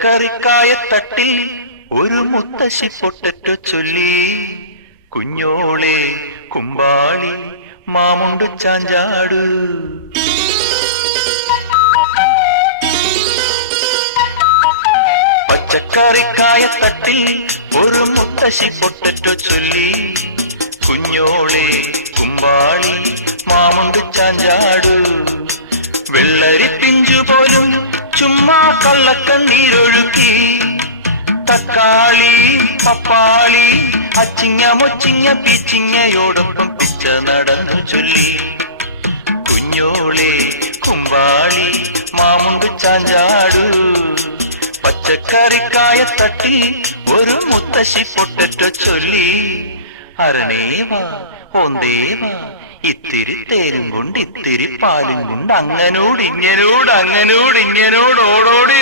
പച്ചക്കറിക്കായത്തട്ടിൽ ഒരു മുത്തശ്ശി പൊട്ടറ്റോ ചൊല്ലി, കുഞ്ഞോളെ കുമ്പാളി മാമുണ്ടു ചാഞ്ചാടു. പച്ചക്കറിക്കായത്തട്ടിൽ ഒരു മുത്തശ്ശി പൊട്ടറ്റോ ചൊല്ലി, കുഞ്ഞോളെ കുമ്പാളി മാമുണ്ടു ചാഞ്ചാടു. വെള്ളരി പിഞ്ചു പോലും ചുമ്മാ കള്ളക്കണ്ണീരൊഴുക്കി, തക്കാളി പപ്പാളി അച്ചിങ്ങ മൊച്ചിങ്ങ പീച്ചിങ്ങയോടൊപ്പം പിച്ച നടന്നു ചൊല്ലി, കുഞ്ഞോളെ കുമ്പാളി മാമുണ്ടു ചാഞ്ചാടു. പച്ചക്കറിക്കായത്തട്ടി ഒരു മുത്തശ്ശി പൊട്ടറ്റോ ചൊല്ലി, അരണേവാ ഓന്തേവാ ഇത്തിരി തേരും കൊണ്ട് ഇത്തിരി പാലും കൊണ്ട് അങ്ങനോട് ഇങ്ങനോട് ഓടോടി